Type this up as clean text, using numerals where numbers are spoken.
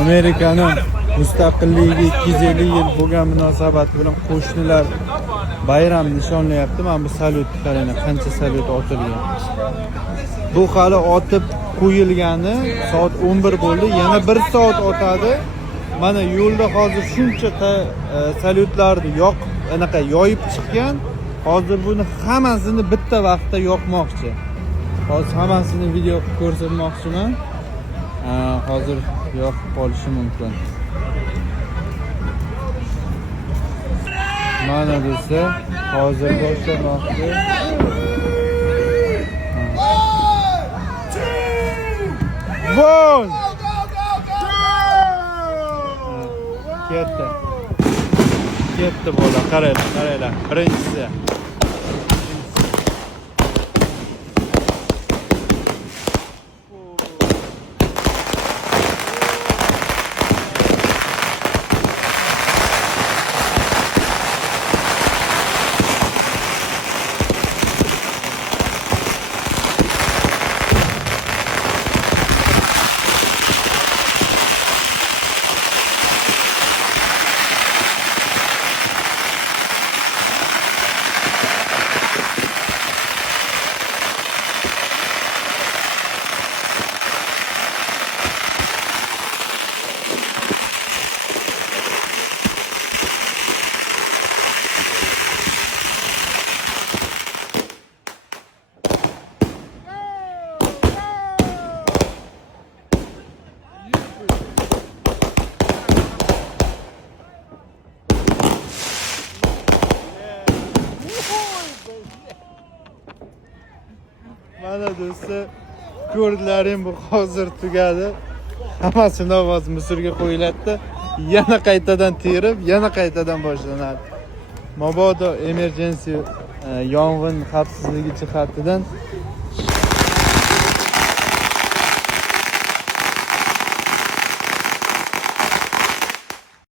Amerikani mustaqilligiga 250 yil bo'lgan munosabati bilan qo'shnilar bayram nishonlayapti. Mana bu salyut qarang, qancha salyut otilgan. Bu hali otib qo'yilgani soat 11 bo'ldi. Yana 1 soat otadi. Mana yo'lda hozir shuncha salyutlarni yoyib chiqqan. Hozir buni hammasini bitta vaqtda yoqmoqchi. Hozir hammasini video qilib ko'rsatmoqchiman. Hozir yoqib qolishi mumkin. Mana desa, hozir boshlamoqchi. Gol! Ketdi bola, qaranglar. Birinchisi. Mana do'stlar, ko'rdilaring, bu hozir tugadi. Hammasini ovoz musorga qo'yiladi. Yana qaytadan terib, yana qaytadan boshlanadi. Mabodo emergency yong'in xavfsizligi jihatidan